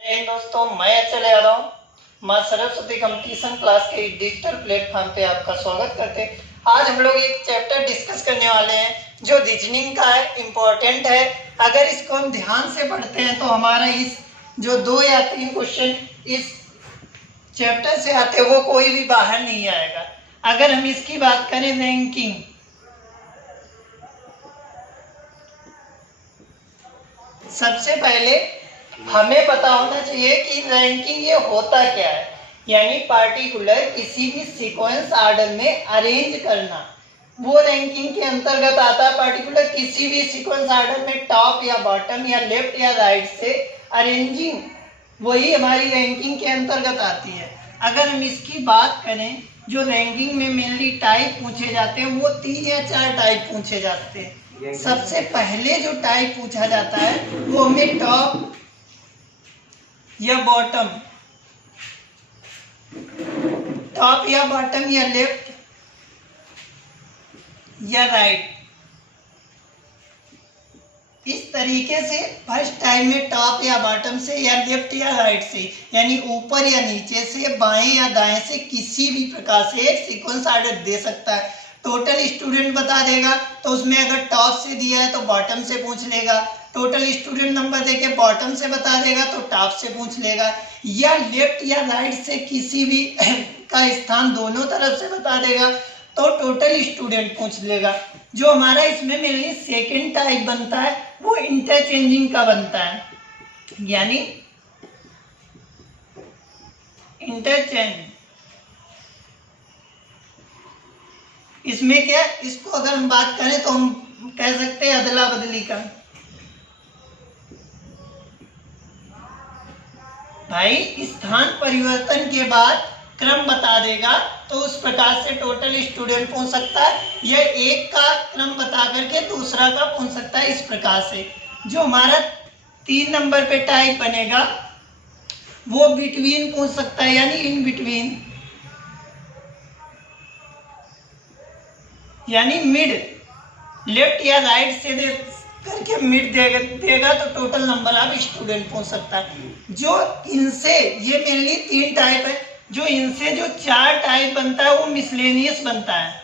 दोस्तों, मैं अचल यादव माँ सरस्वती कंपटीशन क्लास के डिजिटल प्लेटफॉर्म पे आपका स्वागत करते हैं। आज हम लोग एक चैप्टर डिस्कस करने वाले हैं जो रीजनिंग का है, इम्पोर्टेंट है। अगर इसको हम ध्यान से पढ़ते हैं तो हमारा इस जो 2 या 3 क्वेश्चन इस चैप्टर से आते वो कोई भी बाहर नहीं आएगा। अगर हम इसकी बात करें रैंकिंग, सबसे पहले हमें पता होना चाहिए कि रैंकिंग ये होता क्या है, यानी पार्टिकुलर किसी भी सीक्वेंस ऑर्डर में अरेंज करना, वो रैंकिंग के अंतर्गत आता है। पार्टिकुलर किसी भी सीक्वेंस ऑर्डर में टॉप या बॉटम या लेफ्ट या राइट से अरेंजिंग, वही हमारी रैंकिंग के अंतर्गत आती है। अगर हम इसकी बात करें, जो रैंकिंग में मेनली टाइप पूछे जाते हैं वो 3 या 4 टाइप पूछे जाते हैं। सबसे पहले जो टाइप पूछा जाता है वो हमें टॉप या बॉटम, टॉप या बॉटम या लेफ्ट या राइट, इस तरीके से फर्स्ट टाइम में टॉप या बॉटम से या लेफ्ट या राइट से, यानी ऊपर या नीचे से, बाएं या दाएं से, किसी भी प्रकार से एक सीक्वेंस ऑर्डर दे सकता है। टोटल स्टूडेंट बता देगा तो उसमें अगर टॉप से दिया है तो बॉटम से पूछ लेगा, टोटल स्टूडेंट नंबर देके बॉटम से बता देगा तो टॉप से पूछ लेगा, या लेफ्ट या राइट से किसी भी का स्थान दोनों तरफ से बता देगा तो टोटल स्टूडेंट पूछ लेगा। जो हमारा इसमें मेनली सेकंड टाइप बनता है वो इंटरचेंजिंग का बनता है, यानी इंटरचेंज। इसमें क्या, इसको अगर हम बात करें तो हम कह सकते हैं अदला बदली का। भाई स्थान परिवर्तन के बाद क्रम बता देगा तो उस प्रकार से टोटल स्टूडेंट पूछ सकता है, या एक का क्रम बता करके दूसरा का पूछ सकता है। इस प्रकार से जो हमारा 3 नंबर पे टाइप बनेगा वो बिटवीन पूछ सकता है, यानी इन बिटवीन, यानी मिड, लेफ्ट या राइट से दे करके मिड देगा तो टोटल नंबर ऑफ स्टूडेंट पूछ सकता है। जो इनसे, ये मेनली 3 टाइप है, जो इनसे जो 4 टाइप बनता है वो मिसलेनियस बनता है,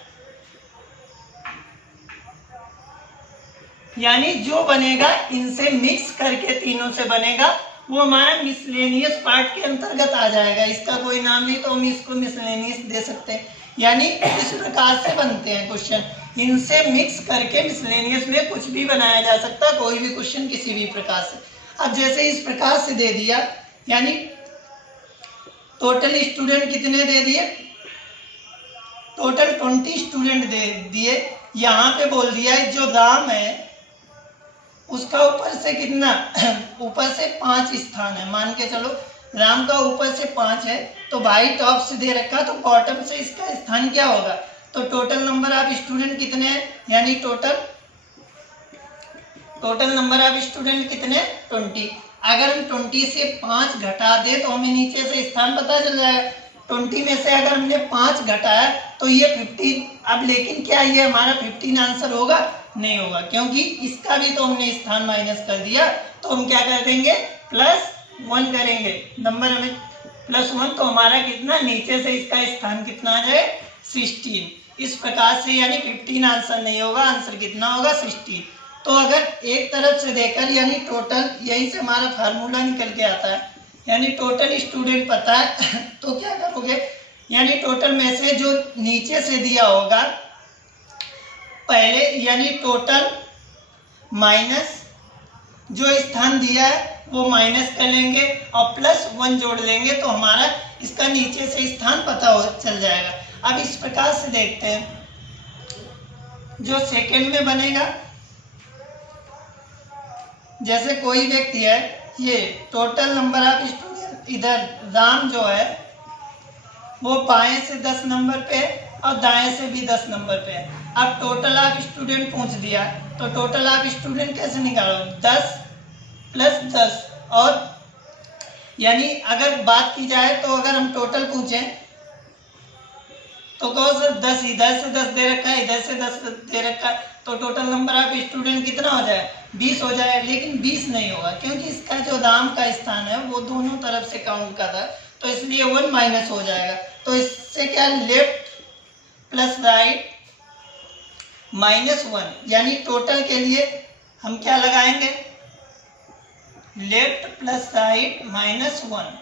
यानी जो बनेगा इनसे मिक्स करके तीनों से बनेगा वो हमारा मिसलेनियस पार्ट के अंतर्गत आ जाएगा। इसका कोई नाम नहीं तो हम इसको मिसलेनियस दे सकते हैं, यानी इस प्रकार से बनते हैं क्वेश्चन। इनसे मिक्स करके मिसलेनियस में कुछ भी बनाया जा सकता है, कोई भी क्वेश्चन किसी भी प्रकार से। अब जैसे इस प्रकार से दे दिया, यानी टोटल स्टूडेंट कितने दे दिए, टोटल 20 स्टूडेंट दे दिए। यहाँ पे बोल दिया है जो राम है उसका ऊपर से कितना, ऊपर से 5 स्थान है, मान के चलो राम का ऊपर से 5 है तो भाई टॉप से दे रखा तो बॉटम से इसका स्थान क्या होगा, तो टोटल नंबर ऑफ स्टूडेंट कितने हैं, यानी टोटल नंबर ऑफ स्टूडेंट कितने, 20। अगर हम 20 से 5 घटा दे तो हमें नीचे से स्थान पता चल जाएगा। 20 में से अगर हमने 5 घटाया तो ये 15। अब लेकिन क्या ये हमारा 15 आंसर होगा, नहीं होगा, क्योंकि इसका भी तो हमने स्थान माइनस कर दिया। तो हम क्या कर देंगे, +1 करेंगे, नंबर हमें +1, तो हमारा कितना, नीचे से इसका स्थान कितना आ जाए, 16। इस प्रकार से यानी 15 आंसर नहीं होगा, आंसर कितना होगा, 16। तो अगर एक तरफ से देकर, यानी टोटल, यही से हमारा फार्मूला निकल के आता है, यानी टोटल स्टूडेंट पता है तो क्या करोगे, यानी टोटल में से जो नीचे से दिया होगा पहले, यानी टोटल माइनस जो स्थान दिया है वो माइनस कर लेंगे और +1 जोड़ लेंगे तो हमारा इसका नीचे से स्थान पता हो चल जाएगा। अब इस प्रकार से देखते हैं, जो सेकंड में बनेगा, जैसे कोई व्यक्ति है, ये टोटल नंबर ऑफ स्टूडेंट, इधर राम जो है वो बाएं से 10 नंबर पे और दाएं से भी 10 नंबर पे है। अब टोटल ऑफ स्टूडेंट पूछ दिया तो टोटल ऑफ स्टूडेंट कैसे निकालो, 10 + 10, और यानी अगर बात की जाए तो अगर हम टोटल पूछें तो कहो सर 10 इधर से 10 दे रखा है, इधर से 10 दे रखा है, तो टोटल नंबर ऑफ स्टूडेंट कितना हो जाए, 20 हो जाए। लेकिन 20 नहीं होगा क्योंकि इसका जो दाम का स्थान है वो दोनों तरफ से काउंट कर रहा है, तो इसलिए 1 माइनस हो जाएगा। तो इससे क्या, लेफ्ट प्लस राइट -1, यानी टोटल के लिए हम क्या लगाएंगे, लेफ्ट प्लस राइट -1,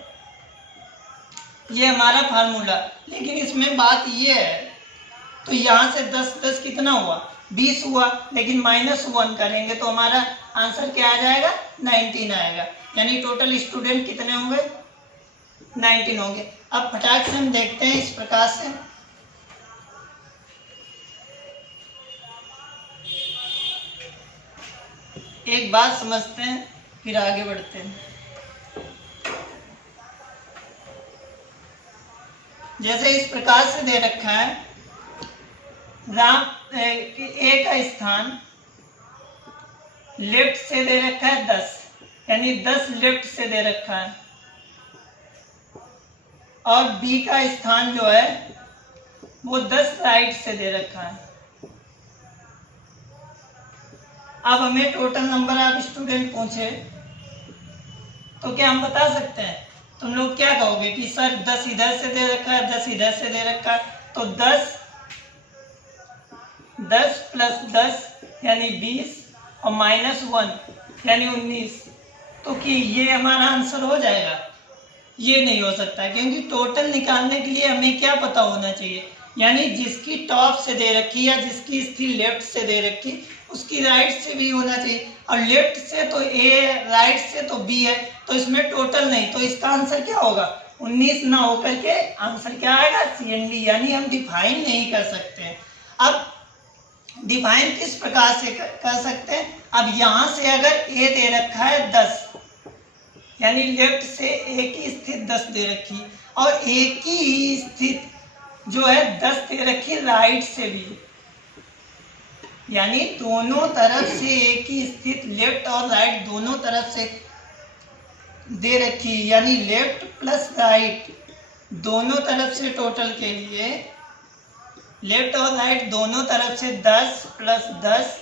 ये हमारा फार्मूला। लेकिन इसमें बात ये है, तो यहाँ से 10 कितना हुआ, 20 हुआ, लेकिन -1 करेंगे तो हमारा आंसर क्या आ जाएगा, 19 आएगा। यानी टोटल स्टूडेंट कितने होंगे, 19 होंगे। अब फटाक से हम देखते हैं इस प्रकार से। एक बात समझते हैं फिर आगे बढ़ते हैं। जैसे इस प्रकार से दे रखा है, ए का स्थान लेफ्ट से दे रखा है 10, यानी 10 लेफ्ट से दे रखा है, और बी का स्थान जो है वो 10 राइट से दे रखा है। अब हमें टोटल नंबर ऑफ स्टूडेंट पूछे तो क्या हम बता सकते हैं, तुम लोग क्या कहोगे कि सर 10 इधर से दे रखा है, 10 इधर से दे रखा है, तो 10 प्लस 10 यानी 20 और -1 यानी 19, तो कि ये हमारा आंसर हो जाएगा, ये नहीं हो सकता। क्योंकि टोटल निकालने के लिए हमें क्या पता होना चाहिए, यानी जिसकी टॉप से दे रखी या जिसकी स्थिति लेफ्ट से दे रखी उसकी राइट से भी होना चाहिए, और लेफ्ट से तो ए, राइट से तो बी है, तो इसमें टोटल नहीं, तो इसका आंसर क्या होगा, 19 ना होकर के आंसर क्या आएगा, CND, यानी हम डिफाइन नहीं कर सकते। अब डिफाइन किस प्रकार से कर सकते हैं, अब यहां से अगर ए दे रखा है 10, यानी लेफ्ट से ए की स्थिति 10 दे रखी, और ए की स्थिति जो है 10 दे रखी राइट से भी, यानी दोनों तरफ से ए की स्थिति लेफ्ट और राइट दोनों तरफ से दे रखी, यानी लेफ्ट प्लस राइट दोनों तरफ से टोटल के लिए, लेफ्ट और राइट दोनों तरफ से 10 प्लस 10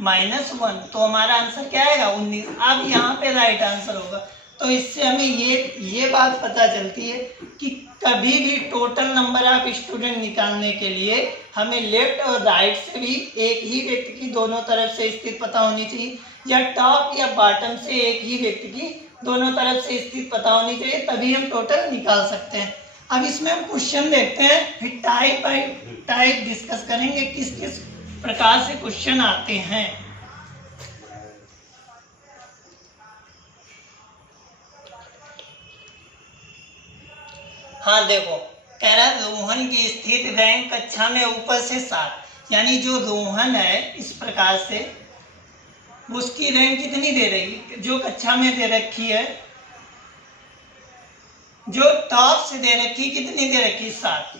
-1, तो हमारा आंसर क्या आएगा, 19। अब यहाँ पे राइट आंसर होगा। तो इससे हमें ये बात पता चलती है कि कभी भी टोटल नंबर ऑफ स्टूडेंट निकालने के लिए हमें लेफ्ट और राइट से भी एक ही व्यक्ति की दोनों तरफ से स्थिति पता होनी चाहिए, या टॉप या बॉटम से एक ही व्यक्ति की दोनों तरफ से स्थिति पता होनी चाहिए, तभी हम टोटल निकाल सकते हैं। अब इसमें हम क्वेश्चन देखते हैं, फिर टाइप बाय टाइप डिस्कस करेंगे किस किस प्रकार से क्वेश्चन आते हैं। हाँ देखो, कह रहा है रोहन की स्थिति रैंक कक्षा में ऊपर से 7, यानी जो रोहन है इस प्रकार से उसकी रैंक कितनी दे रही, जो कक्षा में दे रखी है, जो टॉप से दे रखी कितनी दे रखी, 7।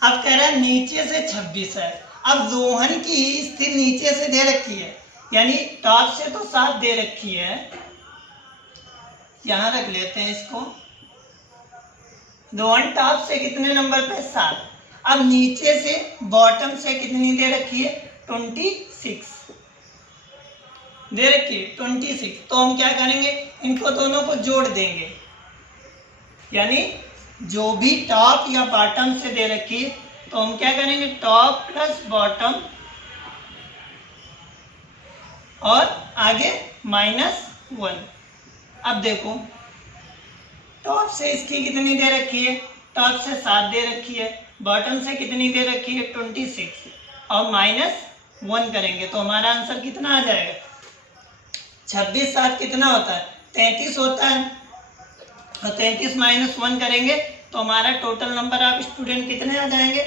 अब कह रहा है नीचे से 26 है। अब रोहन की स्थिति नीचे से दे रखी है, यानी टॉप से तो 7 दे रखी है, यहां रख लेते हैं इसको। रोहन टॉप से कितने नंबर पे, 7। अब नीचे से बॉटम से कितनी दे रखी है, 26 दे रखी है, 26। तो हम क्या करेंगे, इनको दोनों को जोड़ देंगे, यानी जो भी टॉप या बॉटम से दे रखी है, तो हम क्या करेंगे, टॉप प्लस बॉटम और आगे -1। अब देखो टॉप से इसकी कितनी दे रखी है, टॉप से 7 दे रखी है, बॉटम से कितनी दे रखी है, 26, और -1 करेंगे तो हमारा आंसर कितना आ जाएगा, 26 7 कितना होता है, 33 होता है, और 33 -1 करेंगे तो हमारा टोटल नंबर ऑफ स्टूडेंट कितने आ जाएंगे,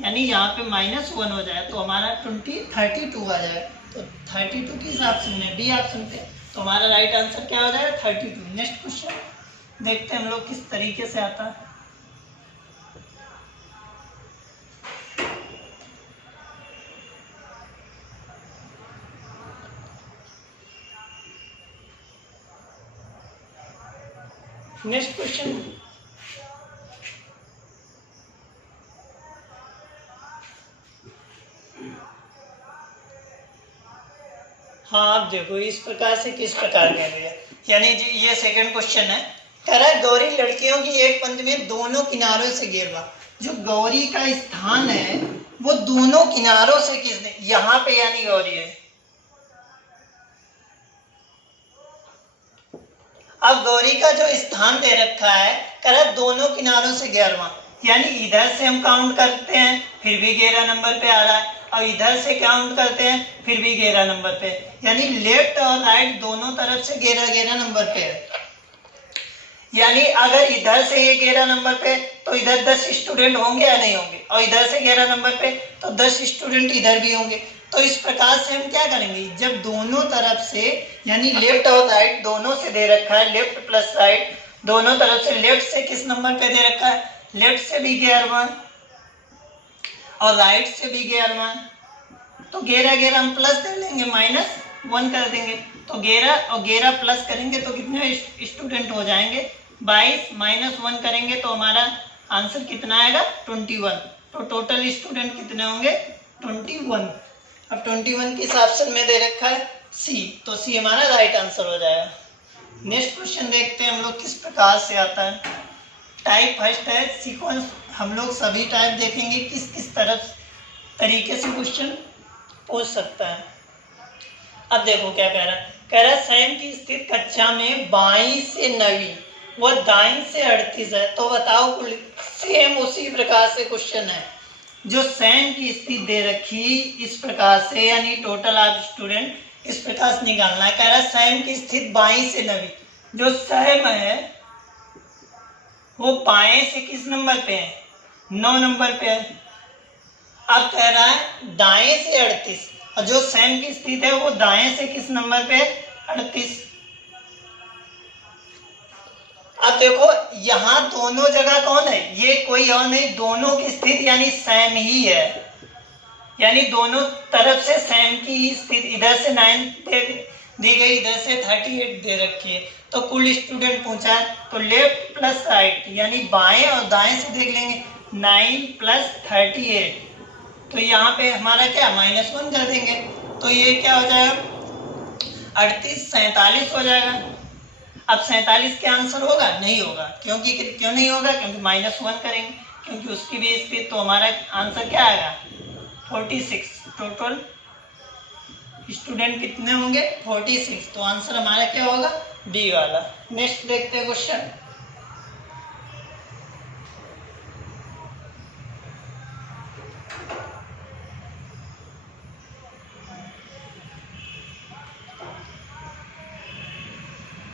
यानी यहाँ पे -1 हो जाए तो हमारा 32 आ जाएगा। तो 32 किस ऑप्शन में, डी ऑप्शन पे, तो हमारा राइट आंसर क्या हो जाएगा, 32। नेक्स्ट क्वेश्चन देखते हैं हम लोग किस तरीके से आता है। नेक्स्ट क्वेश्चन, हाँ आप देखो इस प्रकार से किस प्रकार कह रही है, यानी जी ये सेकंड क्वेश्चन है। कह रहा है गौरी लड़कियों की एक पंक्ति में दोनों किनारों से घेरवा। जो गौरी का स्थान है वो दोनों किनारों से किसने, यहाँ पे यानी गौरी है। अब गौरी का जो स्थान दे रखा है, कह रहा है दोनों किनारों से 11वां, यानी इधर से हम काउंट करते हैं फिर भी 11 नंबर पे आ रहा है, और इधर से काउंट करते हैं फिर भी 11 नंबर पे, यानी लेफ्ट और राइट दोनों तरफ से 11 नंबर पे है। यानी अगर इधर से ये 11 नंबर पे तो इधर 10 स्टूडेंट होंगे या नहीं होंगे, और इधर से 11 नंबर पे तो 10 स्टूडेंट इधर भी होंगे। तो इस प्रकार से हम क्या करेंगे, जब दोनों तरफ से यानी लेफ्ट और राइट दोनों से दे रखा है, लेफ्ट प्लस राइट दोनों तरफ से, लेफ्ट से किस नंबर पे दे रखा है, लेफ्ट से भी 11वां और राइट से भी 11वां, तो 11 हम प्लस कर लेंगे, -1 कर देंगे, तो 11 और 11 प्लस करेंगे तो कितने स्टूडेंट हो जाएंगे, 22 -1 करेंगे तो हमारा आंसर कितना आएगा, 21। तो टोटल स्टूडेंट कितने होंगे, 21। अब 21 के ऑप्शन में दे रखा है सी, तो सी हमारा राइट आंसर हो जाएगा। नेक्स्ट क्वेश्चन देखते हैं हम लोग किस प्रकार से आता है। टाइप फर्स्ट है सीक्वेंस, हम लोग सभी टाइप देखेंगे किस किस तरफ तरीके से क्वेश्चन पूछ सकता है। अब देखो क्या कह रहा है, कह रहा है सैम की स्थिति कक्षा में बाईं से 9वीं व दाईं से 38 है, तो बताओ कुल। सेम उसी प्रकार से क्वेश्चन है, जो सैम की स्थिति दे रखी इस प्रकार से, यानी टोटल आप स्टूडेंट इस प्रकार से निकालना है। कह रहा है सैम की स्थिति बाईं से 9वीं, जो सैम है वो बाएं से किस नंबर पे है, 9 नंबर पे है। अब कह रहा है दाएं से 38, और जो सैम की स्थिति है वो दाएं से किस नंबर पे, 38। अब देखो यहाँ दोनों जगह कौन है, ये कोई और नहीं, दोनों की स्थिति यानी सैम ही है, यानी दोनों तरफ से सैम की स्थिति, इधर से 9 दी गई, इधर से 38 दे रखी है। तो कुल स्टूडेंट पूछा है, तो लेफ्ट प्लस राइट यानी बाएं और दाएं से देख लेंगे, 9 + 38, तो यहाँ पे हमारा क्या -1 कर देंगे, तो ये क्या हो जाएगा, 38 47 हो जाएगा। अब 47 के आंसर होगा, नहीं होगा, क्यों नहीं होगा, क्योंकि -1 करेंगे, क्योंकि उसकी भी स्थिति, तो हमारा आंसर क्या आएगा, 46। टोटल स्टूडेंट कितने होंगे, 46, तो आंसर हमारा क्या होगा, डी वाला। नेक्स्ट देखते हैं क्वेश्चन।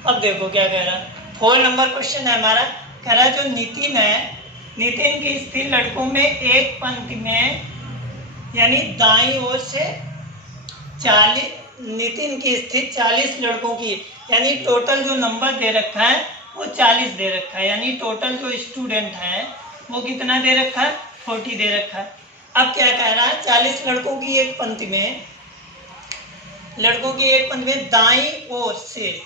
अब देखो क्या कह रहा है, 4 नंबर क्वेश्चन है हमारा। कह रहा है जो नितिन है, नितिन की स्थिति लड़कों में एक पंक्ति में यानी दाईं ओर से 40, नितिन की स्थिति 40 लड़कों की, यानी टोटल जो नंबर दे रखा है वो 40 दे रखा है, यानी टोटल जो स्टूडेंट है वो कितना दे रखा है, 40 दे रखा है। अब क्या कह रहा है, 40 लड़कों की एक पंक्ति में, लड़कों की एक पंक्ति में दाईं ओर से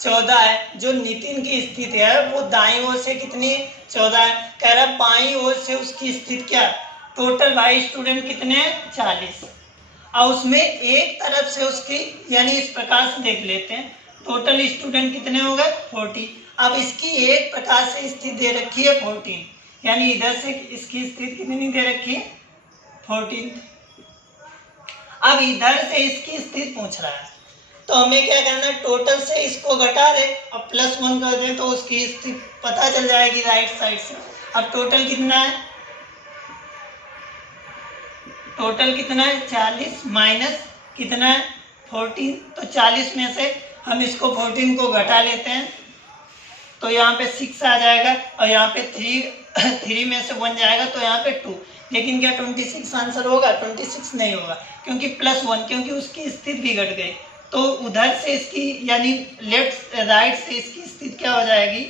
14 है, जो नितिन की स्थिति है वो दाईं ओर से कितनी, 14 है। कह रहा बाईं ओर से उसकी स्थिति क्या, टोटल भाई स्टूडेंट कितने हैं, 40, और उसमें एक तरफ से उसकी, यानी इस प्रकार से देख लेते हैं, टोटल स्टूडेंट कितने हो गए, 40। अब इसकी एक प्रकार से स्थिति दे रखी है 14, यानी इधर से इसकी स्थिति कितनी दे रखी है, 14। अब इधर से इसकी स्थिति पूछ रहा है, तो हमें क्या करना है, टोटल से इसको घटा दे और +1 कर दे, तो उसकी स्थिति पता चल जाएगी राइट साइड से। अब टोटल कितना है, टोटल कितना है, 40 माइनस कितना है, 14, तो 40 में से हम इसको 14 को घटा लेते हैं, तो यहाँ पे 6 आ जाएगा, और यहाँ पे 3 में से 1 जाएगा, तो यहाँ पे 2। लेकिन क्या 26 आंसर होगा, 26 नहीं होगा, क्योंकि +1, क्योंकि उसकी स्थिति भी घट गई, तो उधर से इसकी यानी लेफ्ट राइट से इसकी स्थिति क्या हो जाएगी,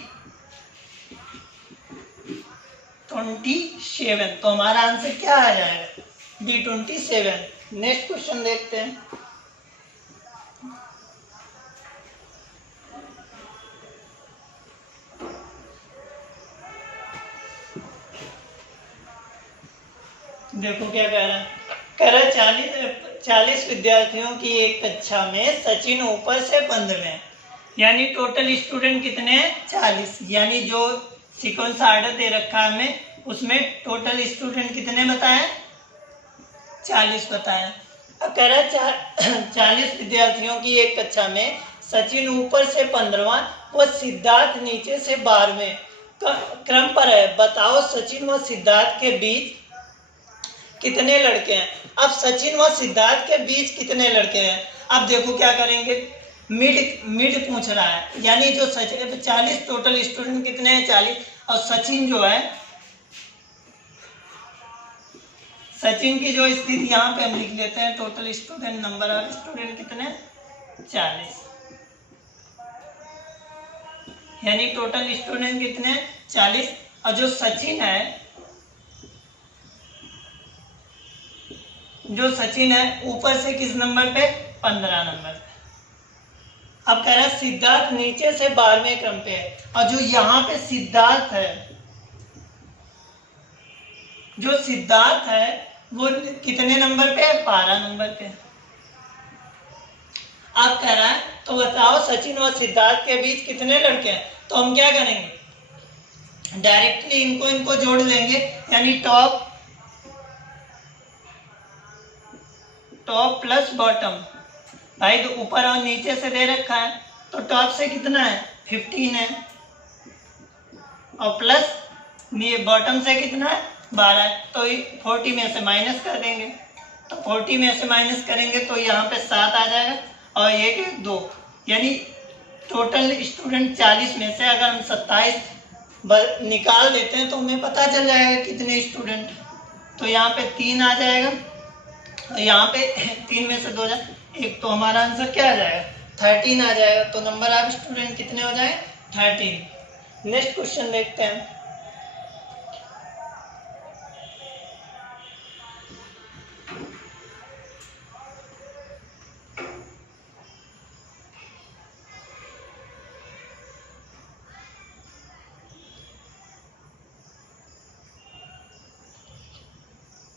27, तो हमारा आंसर क्या आ जाएगा, डी 27। नेक्स्ट क्वेश्चन देखते हैं। देखो क्या कह रहा है, कह रहा है 40 विद्यार्थियों की एक कक्षा में सचिन ऊपर से 15वें, यानी टोटल स्टूडेंट कितने हैं 40, यानी जो सीक्वेंस आर्डर दे रखा है हमें उसमें टोटल स्टूडेंट कितने बताएं 40 बताएं। अब कह रहा है 40 विद्यार्थियों की एक कक्षा में सचिन ऊपर से 15वां व सिद्धार्थ नीचे से 12वें क्रम पर है, बताओ सचिन व सिद्धार्थ के बीच कितने लड़के हैं। अब सचिन व सिद्धार्थ के बीच कितने लड़के हैं, अब देखो क्या करेंगे, मिड पूछ रहा है, यानी जो 40 टोटल स्टूडेंट कितने हैं 40, और सचिन जो है, सचिन की जो स्थिति यहाँ पे हम लिख लेते हैं, total student number of student कितने 40, यानी टोटल स्टूडेंट कितने 40, और जो सचिन है, ऊपर से किस नंबर पे 15 नंबर पे। अब कह रहा है सिद्धार्थ नीचे से 12वें क्रम पे है, और जो यहाँ पे सिद्धार्थ है वो कितने नंबर पे है 12 नंबर पे। अब कह रहा है तो बताओ सचिन और सिद्धार्थ के बीच कितने लड़के हैं, तो हम क्या करेंगे डायरेक्टली इनको जोड़ लेंगे, यानी टॉप प्लस बॉटम, भाई तो ऊपर और नीचे से दे रखा है, तो टॉप से कितना है 15 है, और प्लस बॉटम से कितना है 12 है, तो 40 में से माइनस कर देंगे, तो 40 में से माइनस करेंगे तो यहाँ पे 7 आ जाएगा, और ये 2, यानी टोटल स्टूडेंट 40 में से अगर हम 27 निकाल देते हैं तो हमें पता चल जाएगा कितने स्टूडेंट, तो यहाँ पे 3 आ जाएगा, और यहाँ पे 3 में से 2 जाए 1, तो हमारा आंसर क्या आ जाएगा 13 आ जाएगा। तो नंबर ऑफ स्टूडेंट कितने हो जाए 13। नेक्स्ट क्वेश्चन देखते हैं।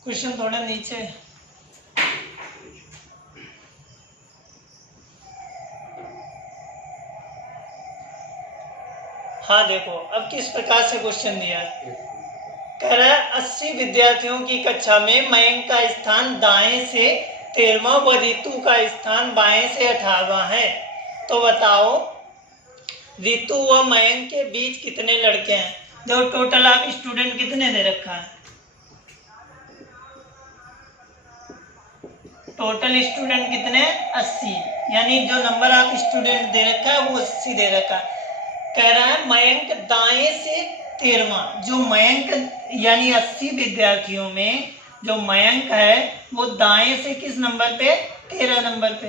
क्वेश्चन थोड़ा नीचे, हाँ देखो अब किस प्रकार से क्वेश्चन दिया है। कह रहा है 80 विद्यार्थियों की कक्षा में मयंक का स्थान दाएं से 13वां व रितु का स्थान बाएं से 18वां है, तो बताओ रितु व मयंक के बीच कितने लड़के हैं। जो टोटल आप स्टूडेंट कितने दे रखा है, टोटल स्टूडेंट कितने 80, यानी जो नंबर ऑफ स्टूडेंट दे रखा है वो 80 दे रखा है। कह रहा है मयंक दाएं से 13वां, जो मयंक यानी 80 विद्यार्थियों में जो मयंक है वो दाएं से किस नंबर पे 13 नंबर पे।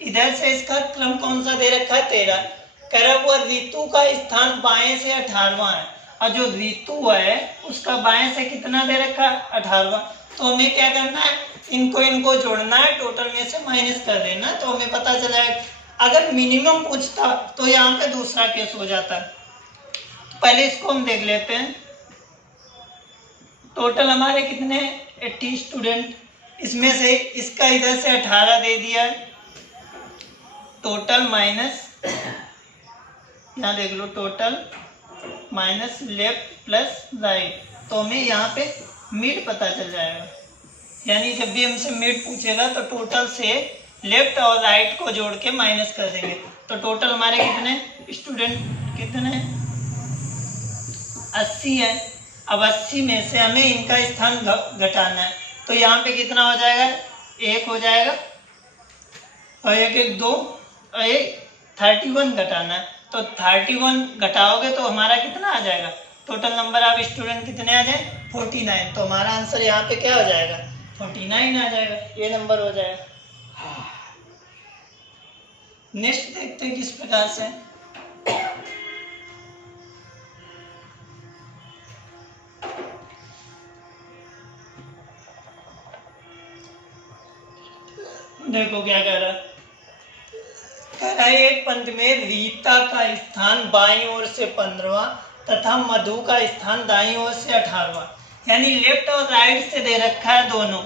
इधर से इसका क्रम कौन सा दे रखा है 13। कह रहा है वो रितु का स्थान बाएं से 18वां है, और जो रितु है उसका बाएं से कितना दे रखा है 18वां। तो हमें क्या करना है इनको जोड़ना है, टोटल में से माइनस कर देना, तो हमें पता चला है। अगर मिनिमम पूछता तो यहाँ पे दूसरा केस हो जाता है। तो पहले इसको हम देख लेते हैं। टोटल हमारे कितने 80 स्टूडेंट, इसमें से इसका इधर से 18 दे दिया है, टोटल माइनस, यहाँ देख लो total minus left plus right, तो हमें यहाँ पे मिड पता चल जाएगा। यानी जब भी हमसे मिड पूछेगा तो टोटल से लेफ्ट और राइट को जोड़ के माइनस कर देंगे। तो टोटल हमारे कितने स्टूडेंट कितने 80 है। अब 80 में से हमें इनका स्थान घटाना है, तो यहाँ पे कितना हो जाएगा 1 हो जाएगा, और 1 2 और 31 घटाना है, तो 31 घटाओगे तो हमारा कितना आ जाएगा, टोटल नंबर ऑफ स्टूडेंट कितने आ जाए 49। तो हमारा आंसर यहाँ पे क्या हो जाएगा 49 आ जाएगा, ये नंबर हो जाएगा। नेक्स्ट देखते हैं किस प्रकार से। देखो क्या कह रहा है, एक पंक्ति में रीता का स्थान बाईं ओर से 15वां तथा मधु का स्थान दाईं ओर से 18वां, यानी लेफ्ट और राइट से दे रखा है दोनों।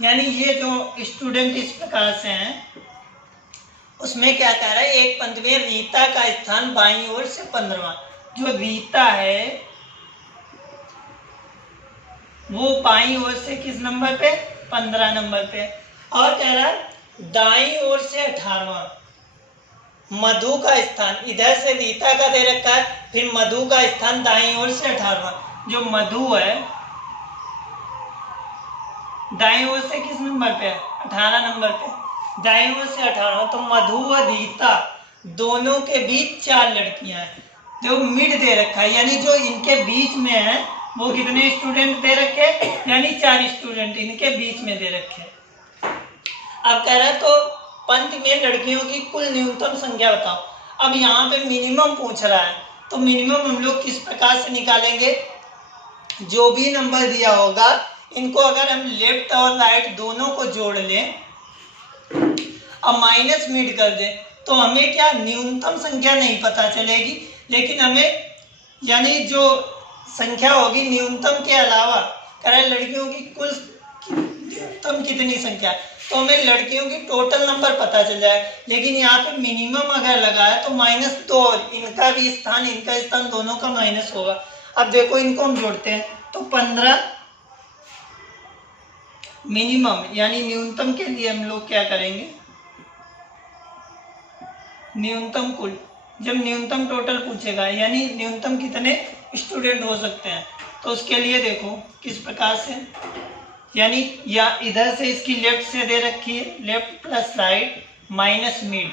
यानी ये जो स्टूडेंट इस प्रकार से हैं, उसमें क्या कह रहा है, एक पंक्ति में रीता का स्थान बाईं ओर से 15वां। जो रीता है वो बाईं ओर से किस नंबर पे, 15 नंबर पे। और कह रहा है दाईं ओर से 18वां। मधु का स्थान, इधर से रीता का दे रखा है, फिर मधु का स्थान दाईं ओर से 18वां। जो मधु है दाईं ओर से किस नंबर पे, 18 नंबर पे, दाईं ओर से 18वां। तो मधु व रीता दोनों के बीच 4 लड़कियां हैं। जो मिड दे रखा है, यानी जो इनके बीच में है वो कितने स्टूडेंट दे रखे, यानी 4 स्टूडेंट इनके बीच में दे रखे। अब कह रहा है तो पंक्ति में लड़कियों की कुल न्यूनतम संख्या बताओ। अब यहाँ पे मिनिमम पूछ रहा है, तो मिनिमम हम लोग किस प्रकार से निकालेंगे, जो भी नंबर दिया होगा इनको अगर हम लेफ्ट और राइट दोनों को जोड़ लें और माइनस मिड कर दें, तो हमें क्या न्यूनतम संख्या नहीं पता चलेगी, लेकिन हमें यानी जो संख्या होगी न्यूनतम के अलावा, कह रहा है लड़कियों की कुल न्यूनतम कितनी संख्या, तो हमें लड़कियों की टोटल नंबर पता चल जाए। लेकिन यहाँ पे मिनिमम अगर लगा है तो -2, इनका भी स्थान इनका स्थान दोनों का माइनस होगा। अब देखो इनको हम जोड़ते हैं तो 15 मिनिमम यानी न्यूनतम के लिए हम लोग क्या करेंगे, न्यूनतम कुल, जब न्यूनतम टोटल पूछेगा यानी न्यूनतम कितने स्टूडेंट हो सकते हैं, तो उसके लिए देखो किस प्रकार से, यानी या इधर से इसकी लेफ्ट से दे रखी है, left plus right minus mid,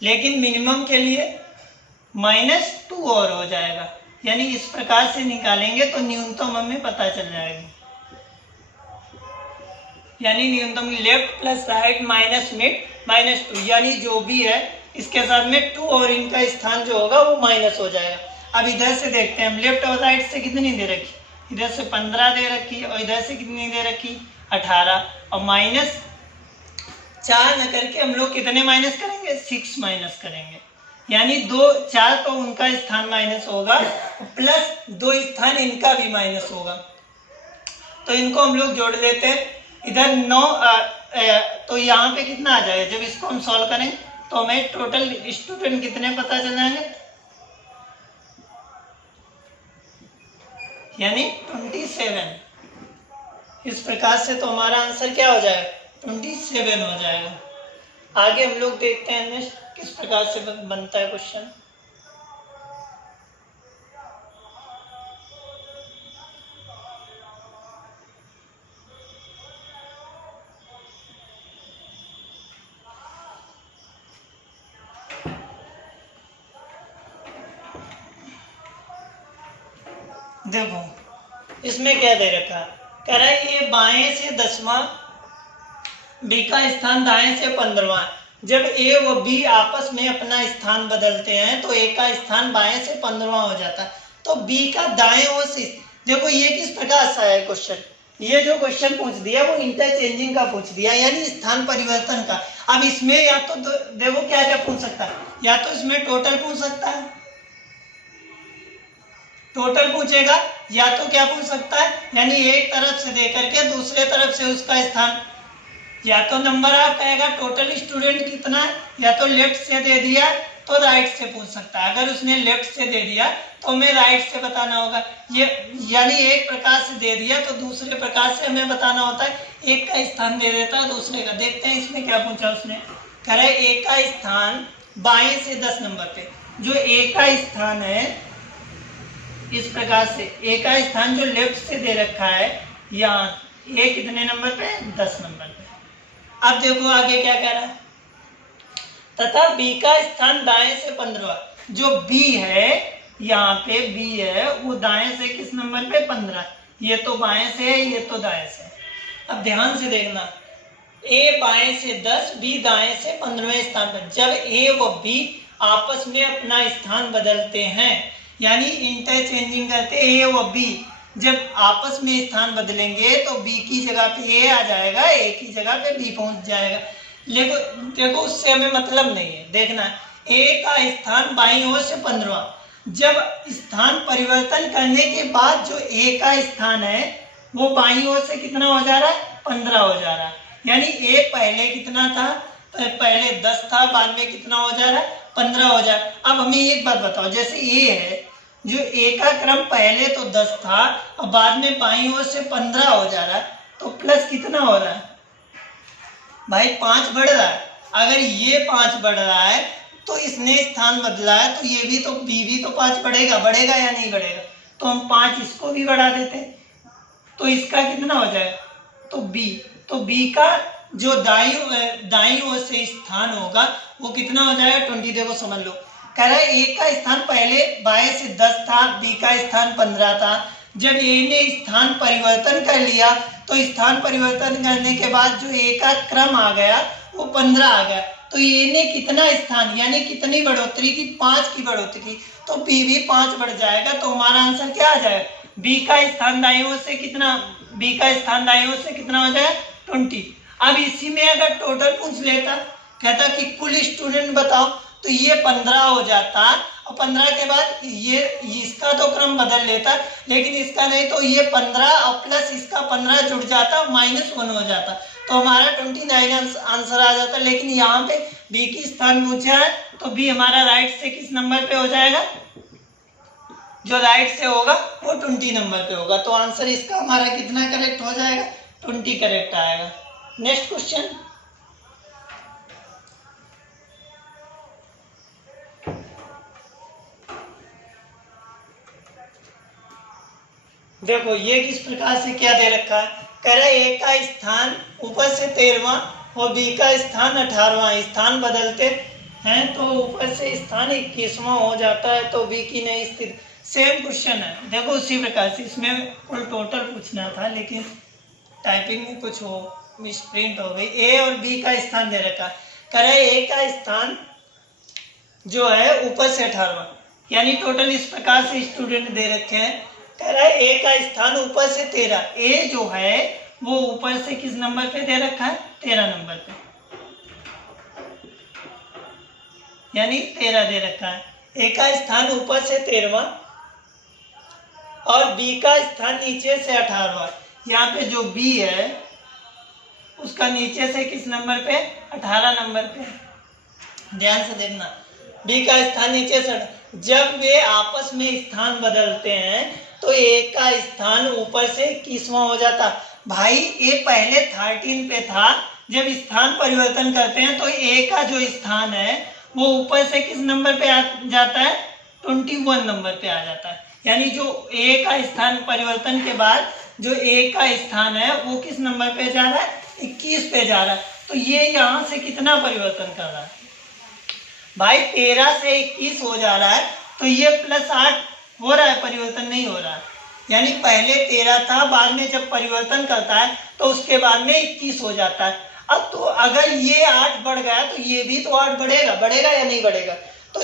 लेकिन मिनिमम के लिए -2 और हो जाएगा। यानी इस प्रकार से निकालेंगे तो न्यूनतम हमें पता चल जाएगा। यानी न्यूनतम left plus right minus mid -2, यानी जो भी है इसके साथ में 2 और इनका स्थान जो होगा वो माइनस हो जाएगा। अब इधर से देखते हैं हम, लेफ्ट और राइट से कितनी दे रखी, इधर से 15 दे रखी और इधर से कितनी दे रखी 18, और -4 न करके हम लोग कितने माइनस करेंगे, 6 माइनस करेंगे। यानी 4 तो उनका स्थान माइनस होगा प्लस 2 स्थान इनका भी माइनस होगा। तो इनको हम लोग जोड़ लेते हैं, इधर 9 तो यहाँ पे कितना आ जाएगा, जब इसको हम सॉल्व करें तो हमें टोटल स्टूडेंट कितने पता चल जाएंगे, यानी 27। इस प्रकार से तो हमारा आंसर क्या हो जाएगा, 27 हो जाएगा। आगे हम लोग देखते हैं नेक्स्ट किस प्रकार से बनता है क्वेश्चन। देखो इसमें क्या दे रखा है, कह रहा है ये बाएं से 10वां, बी का स्थान दाएं से 15वां। जब ए व बी आपस में अपना स्थान बदलते हैं तो ए का स्थान बाएं से 15वां हो जाता है, तो बी का दाएं ओर से। देखो ये किस प्रकार से है क्वेश्चन, ये जो क्वेश्चन पूछ दिया वो इंटरचेंजिंग का पूछ दिया, यानी स्थान परिवर्तन का। अब इसमें या तो देखो क्या क्या पूछ सकता है, या तो इसमें टोटल पूछ सकता है, टोटल पूछेगा, या तो क्या पूछ सकता है, यानी एक तरफ से दे करके दूसरे तरफ से उसका स्थान, या तो नंबर आप कहेगा टोटल स्टूडेंट कितना है, या तो लेफ्ट से दे दिया तो राइट से पूछ सकता है। अगर उसने लेफ्ट से दे दिया तो हमें राइट से बताना होगा, ये यानी एक प्रकार से दे दिया तो दूसरे प्रकार से हमें बताना होता है, एक का स्थान दे देता है दूसरे का। देखते हैं इसमें क्या पूछा उसने, कह रहे एक का स्थान बाएं से 10 नंबर पे, जो एक का स्थान है इस प्रकार से, ए का स्थान जो लेफ्ट से दे रखा है यहाँ, ए कितने नंबर पे, 10 नंबर पे। अब देखो आगे क्या कह रहा है, तथा बी का स्थान दाएं से 15वां। जो बी है यहाँ पे बी है वो दाएं से किस नंबर पे, 15। ये तो बाएं से है, ये तो दाएं से। अब ध्यान से देखना, ए बाएं से 10, बी दाएं से 15वें स्थान पर। जब ए व बी आपस में अपना स्थान बदलते हैं, यानी इंटरचेंजिंग करते ए व बी, जब आपस में स्थान बदलेंगे तो बी की जगह पे ए आ जाएगा, ए की जगह पे बी पहुंच जाएगा। देखो उससे हमें मतलब नहीं है, देखना ए का स्थान बाईं ओर से 15वां, जब स्थान परिवर्तन करने के बाद जो ए का स्थान है वो बाईं ओर से कितना हो जा रहा है, 15 हो जा रहा है। यानी ए पहले कितना था, पहले 10 था, बाद में कितना हो जा रहा है, 15 हो जा रहा है। अब हमें एक बात बताओ, जैसे ए है, जो ए का क्रम पहले तो 10 था और बाद में बाईं ओर से 15 हो जा रहा है, तो प्लस कितना हो रहा है भाई, 5 बढ़ रहा है। अगर ये 5 बढ़ रहा है तो इसने स्थान बदला है, तो ये भी तो बी भी तो 5 बढ़ेगा, बढ़ेगा या नहीं बढ़ेगा। तो हम 5 इसको भी बढ़ा देते हैं, तो इसका कितना हो जाएगा, तो बी का जो दाईं ओर से स्थान होगा वो कितना हो जाएगा, 20। देखो समझ लो, कह रहा है ए का स्थान पहले बाएं से 10 था, बी का स्थान 15 था। जब ए ने स्थान परिवर्तन कर लिया तो स्थान परिवर्तन करने के बाद जो ए का क्रम आ गया वो 15 आ गया। तो ए ने कितना स्थान यानी कितनी बढ़ोतरी की, 5 की बढ़ोतरी की, तो बी भी 5 बढ़ जाएगा। तो हमारा आंसर क्या आ जाएगा, बी का स्थान दाईं ओर से कितना, बी का स्थान दाईं ओर से कितना हो जाएगा, 20। अब इसी में अगर टोटल पूछ लेता, कहता कि कुल स्टूडेंट बताओ, तो ये 15 हो जाता और 15 के बाद ये इसका तो क्रम बदल लेता, लेकिन इसका नहीं, तो ये 15 और प्लस इसका 15 जुड़ जाता, -1 हो जाता, तो हमारा 29 आंसर आ जाता। लेकिन यहाँ पे बी की स्थान पूछा है, तो बी हमारा राइट से किस नंबर पे हो जाएगा, जो राइट से होगा वो 20 नंबर पे होगा। तो आंसर इसका हमारा कितना करेक्ट हो जाएगा, 20 करेक्ट आएगा। नेक्स्ट क्वेश्चन, देखो ये किस प्रकार से क्या दे रखा है, कह रहा है ए का स्थान ऊपर से 13वां और बी का स्थान 18वां, स्थान बदलते हैं तो ऊपर से स्थान 21वां हो जाता है, तो बी की नई स्थिति। सेम क्वेश्चन है, देखो उसी प्रकार से इसमें कुल टोटल पूछना था, लेकिन टाइपिंग में कुछ हो मिसप्रिंट हो गई। ए और बी का स्थान दे रखा है, कह रहा है ए का स्थान जो है ऊपर से 18वां, यानी टोटल इस प्रकार से स्टूडेंट दे रखे हैं। कह रहा है ए का स्थान ऊपर से 13, ए जो है वो ऊपर से किस नंबर पे दे रखा है, 13 नंबर पे, यानी 13 दे रखा है। ए का स्थान ऊपर से 13वां और बी का स्थान नीचे से 18वां। यहाँ पे जो बी है उसका नीचे से किस नंबर पे, 18 नंबर पे, ध्यान से देखना, बी का स्थान नीचे से। जब वे आपस में स्थान बदलते हैं तो ए का स्थान ऊपर से 21वां हो जाता। भाई ए पहले 13 पे था, जब स्थान परिवर्तन करते हैं तो ए का जो स्थान है वो ऊपर से किस नंबर पे आ जाता है, 21 नंबर पे आ जाता है। यानी जो ए का स्थान परिवर्तन के बाद जो ए का स्थान है वो किस नंबर पे जा रहा है, 21 पे जा रहा है। तो ये यहाँ से कितना परिवर्तन कर रहा है भाई, 13 से 21 हो जा रहा है, तो ये +8 हो रहा है, परिवर्तन नहीं हो रहा है। यानी पहले 13 था, बाद में जब परिवर्तन करता है तो उसके बाद में 21 हो जाता है। अब तो अगर ये 8 बढ़ गया तो ये भी तो 8 बढ़ेगा, बढ़ेगा या नहीं बढ़ेगा, तो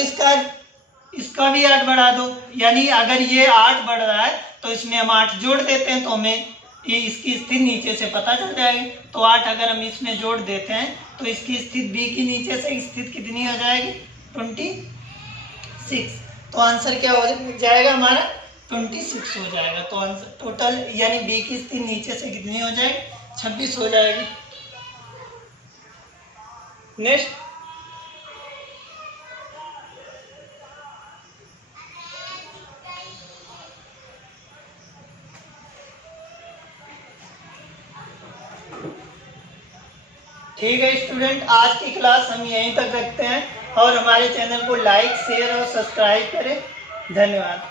इसका भी 8 बढ़ा दो। यानी अगर ये 8 बढ़ रहा है तो इसमें हम 8 जोड़ देते हैं, तो हमें ये इसकी स्थिति नीचे से पता चल जाएगी। तो 8 अगर हम इसमें जोड़ देते हैं तो इसकी स्थिति बी की नीचे से स्थिति कितनी हो जाएगी, 26। तो आंसर क्या हो जाएगा हमारा, 26 हो जाएगा। तो आंसर टोटल यानी बी की स्थिति नीचे से कितनी हो जाएगी, 26 हो जाएगी। नेक्स्ट, ठीक है स्टूडेंट, आज की क्लास हम यहीं तक रखते हैं और हमारे चैनल को लाइक, शेयर और सब्सक्राइब करें। धन्यवाद।